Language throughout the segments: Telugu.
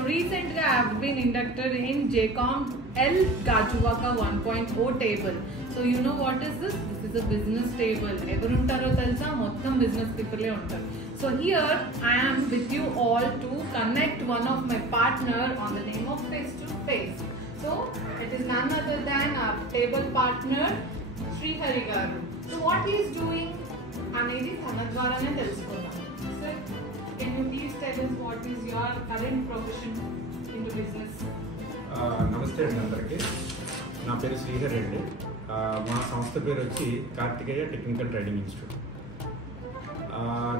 So recently I have been inducted in JCOM L Gajuwaka 1.0 table. So you know what is this? This is a business table. Evaru untaro telsa mottham business people untaru. So here I am with you all to connect one of my partner on the name of Face to Face. So it is none other than our table partner Srihari garu. So what he is doing అనేది తన ద్వారానే తెలుసుకుందాం. Sir, can you please tell us what is your current profession into business? నమస్తే అండి అందరికీ. నా పేరు శ్రీహరి అండి. మా సంస్థ పేరు వచ్చి కార్తికేయ టెక్నికల్ ట్రైనింగ్ ఇన్స్టిట్యూట్.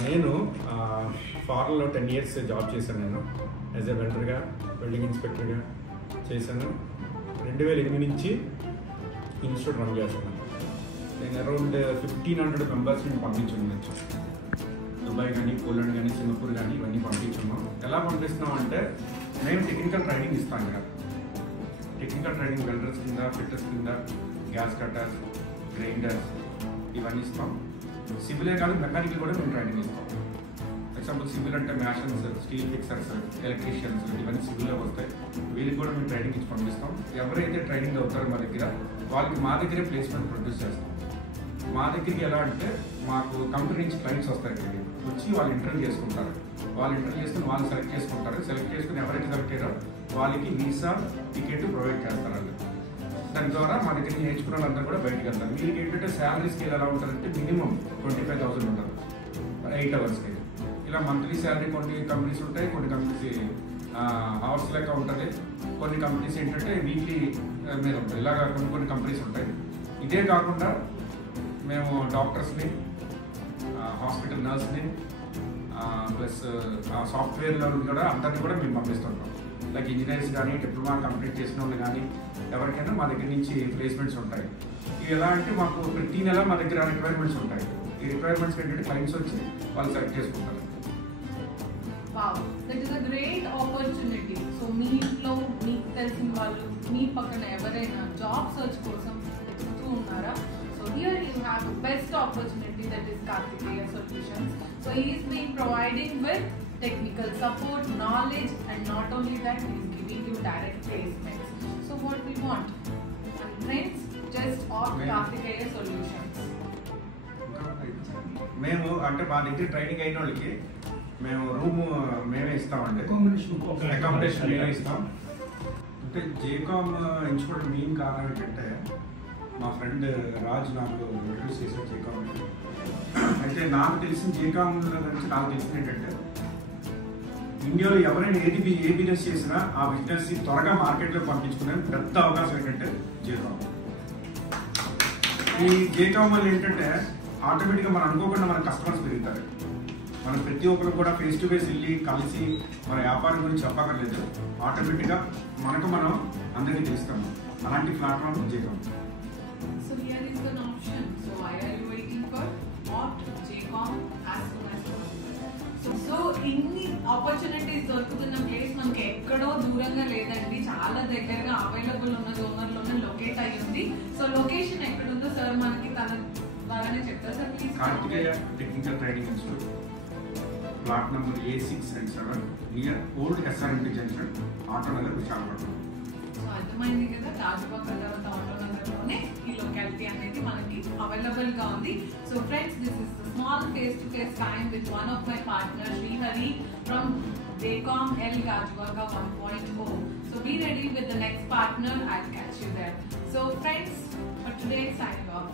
నేను ఫారెన్లో 10 years జాబ్ చేశాను. నేను యాజ్ ఎ వెల్డర్గా, వెల్డింగ్ ఇన్స్పెక్టర్గా చేశాను. 2008 నుంచి ఇన్స్టిట్యూట్ రన్ చేస్తున్నాను. నేను అరౌండ్ 1500 మెంబర్స్ని పంపించున్నాను. దుబాయ్ కానీ, పోలాండ్ కానీ, సింగపూర్ కానీ ఇవన్నీ పంపించున్నాం. ఎలా పంపిస్తున్నాం అంటే మేము టెక్నికల్ ట్రైనింగ్ ఇస్తాం కదా. టెక్నికల్ ట్రైనింగ్ వెల్డర్స్ కింద, ఫిట్టర్స్ కింద, గ్యాస్ కట్టర్స్, గ్రైండర్స్ ఇవన్నీ ఇస్తాం. సివిలే కాదు, మెకానికల్ కూడా మేము ట్రైనింగ్ ఇస్తాం. ఎగ్జాంపుల్ సివిల్ అంటే మ్యాషన్స్, స్టీల్ ఫిక్సర్స్, ఎలక్ట్రీషియన్స్ ఇవన్నీ సివిల్లో వస్తాయి. వీళ్ళకి కూడా మేము ట్రైనింగ్ ఇచ్చి పంపిస్తాం. ఎవరైతే ట్రైనింగ్ అవుతారో మా దగ్గర వాళ్ళకి మా దగ్గరే ప్లేస్మెంట్ ప్రొడ్యూస్ చేస్తాం. మా దగ్గరికి ఎలా అంటే మాకు కంపెనీ నుంచి క్లయింట్స్ వస్తారు, వచ్చి వాళ్ళు ఇంటర్వ్యూ చేసుకుంటారు. వాళ్ళు ఇంటర్వ్యూ చేసుకుని వాళ్ళు సెలెక్ట్ చేసుకుంటారు. సెలెక్ట్ చేసుకుని ఎవరైతే సెలెక్ట్ అయ్యారో వాళ్ళకి వీసా, టికెట్ ప్రొవైడ్ చేస్తారు. వాళ్ళు దాని ద్వారా మా దగ్గర నేర్చుకున్న వాళ్ళందరూ కూడా బయటకు వెళ్తారు. వీళ్ళకి ఏంటంటే శాలరీ స్కేల్ ఎలా ఉంటుందంటే మినిమం 25,000 ఉంటుంది 8 hours. ఇలా మంత్లీ శాలరీ కొన్ని కంపెనీస్ ఉంటాయి, కొన్ని కంపెనీస్ అవర్స్ లెక్క ఉంటుంది, కొన్ని కంపెనీస్ ఏంటంటే వీక్లీ మీద ఉంటుంది. ఇలాగా కొన్ని కంపెనీస్ ఉంటాయి. ఇదే కాకుండా మేము డాక్టర్స్ని, హాస్పిటల్ నర్స్ని, ప్లస్ సాఫ్ట్వేర్లో కూడా అందరినీ కూడా మేము పంపిస్తుంటాం. లైక్ ఇంజనీర్స్ కానీ, డిప్లొమా కంప్లీట్ చేసిన వాళ్ళు కానీ ఎవరికైనా మా దగ్గర నుంచి ప్లేస్మెంట్స్ ఉంటాయి. ఇవి ఎలా అంటే మాకు ప్రతి నెల మా దగ్గర రిక్వైర్మెంట్స్ ఉంటాయి. ఈ రిక్వైర్మెంట్స్ ఏంటంటే క్లయింట్స్ వచ్చి వాళ్ళు సెలెక్ట్ చేసుకుంటారు. Wow, that is a great opportunity. So మీ ఇంట్లో మీకు తెలిసిన వాళ్ళు, మీ పక్కన ఎవరైనా జాబ్ సర్చ్ కోసం వెతుకుతూ ఉన్నారా? So here you have the best opportunity, that is Kartikeya Solutions. So he is being providing with technical support, knowledge, and not only that, he is giving you direct placements. So what we want, and friends, just opt Kartikeya Solutions. మేము అంటే మా దగ్గర ట్రైనింగ్ అయిన వాళ్ళకి మేము రూమ్ మేమే ఇస్తామండి, అకామిడేషన్ మేమే ఇస్తాం. అంటే జేకామ్ ఎంచుకోవడం మెయిన్ కారణం ఏంటంటే మా ఫ్రెండ్ రాజ్ నాకు ఇంట్రడ్యూస్ చేశారు జేకామ్. అయితే నాకు తెలిసిన జేకామ్ గురించి నాకు తెలిసింది ఏంటంటే ఇండియాలో ఎవరైనా ఏ బిజినెస్ చేసినా ఆ బిజినెస్ త్వరగా మార్కెట్లో పంపించుకునే పెద్ద అవకాశం ఏంటంటే జేకామ్. ఈ జేకామ్ వల్ల ఏంటంటే ఆటోమేటిక్గా మనం అనుకోకుండా మన కస్టమర్స్ పెరుగుతారు. మనం ప్రతి ఒక్కరు కూడా ఫేస్ టు ఫేస్ వెళ్ళి కలిసి మన వ్యాపారం గురించి చెప్పక్కర్లేదు. ఆటోమేటిక్గా మనకు మనం అందరికీ తెలుస్తాము. అలాంటి platform జేకామ్. So here is an option. So why are you waiting for? Opt JCOM as soon as possible. So ఇన్ని ఆపర్చునిటీస్ దొరుకుతున్న ప్లేస్ మనకి ఎక్కడో దూరంగా లేదండి, చాలా దగ్గరగా అవైలబుల్ ఉన్న జోనర్లోనే లొకేట్ అయ్యి ఉంది. సో లొకేషన్ ఎక్కడుందో సార్ మనకి తన ద్వారానే చెప్తారు. Sir please. Karthikeya technical training institute, plot number A6 and 7 near old SRMT junction, Autonagar, Visakhapatnam. So అర్థమైంది కదా, గాజువాక తర్వాత ఆటోనగర్లోనే ఈ లొకాలిటీ అనేది మనకి అవైలబుల్ గా ఉంది. So friends, this is the small face to face time with one of my partner Srihari from JCOM L Gajuwaka 1.0. So be ready with the next partner. I'll catch you there. So friends, for today, signing off.